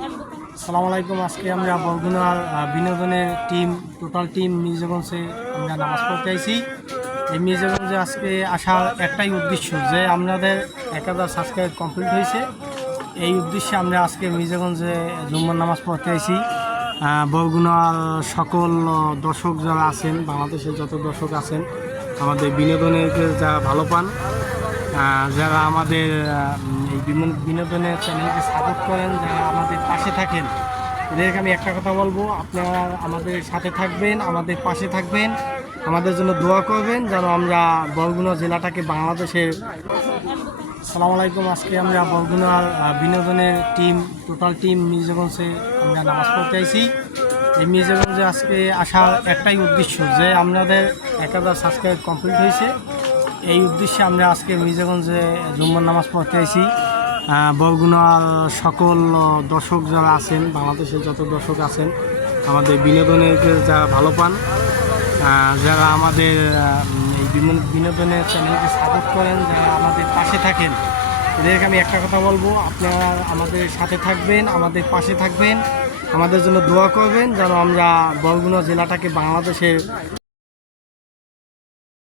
সালাম আলাইকুম। আজকে আমরা বরগুনার বিনোদনের টিম টোটাল টিম মির্জাগঞ্জে আমরা নামাজ পড়তে আইছি। এই মির্জাগঞ্জে আজকে আসার একটাই উদ্দেশ্য যে আমাদের এক হাজার সাবস্ক্রাইব কমপ্লিট হয়েছে। এই উদ্দেশ্যে আমরা আজকে মির্জাগঞ্জে জুম্মার নামাজ পড়তে আহ, বরগুনার সকল দর্শক যারা আছেন বাংলাদেশের যত দর্শক আছেন আমাদের বিনোদনের যারা ভালো পান যারা আমাদের বিনোদনের চ্যানেলকে সাপোর্ট করেন যারা আমাদের পাশে থাকেন। এদেরকে আমি একটা কথা বলব আপনারা আমাদের সাথে থাকবেন আমাদের পাশে থাকবেন আমাদের জন্য দোয়া করবেন যেন আমরা বরগুনা জেলাটাকে বাংলাদেশের সালাম আলাইকুম আজকে আমরা বরগুনার বিনোদনের টিম টোটাল টিম মির্জাগঞ্জে আমরা নামাজ পড়তে আইছি। এই মির্জাগঞ্জে আজকে আসার একটাই উদ্দেশ্য যে আমাদের এক হাজার সাবস্ক্রাইব কমপ্লিট হয়েছে। এই উদ্দেশ্যে আমরা আজকে মির্জাগঞ্জে জুম্মার নামাজ পড়তে আহ, বরগুনার সকল দর্শক যারা আছেন, বাংলাদেশের যত দর্শক আছেন, আমাদের বিনোদনের যারা ভালো পান যারা আমাদের এই বিনোদনের চ্যানেলকে সাপোর্ট করেন, যারা আমাদের পাশে থাকেন, এদেরকে আমি একটা কথা বলব, আপনারা আমাদের সাথে থাকবেন, আমাদের পাশে থাকবেন, আমাদের জন্য দোয়া করবেন, যেন আমরা বরগুনা জেলাটাকে বাংলাদেশের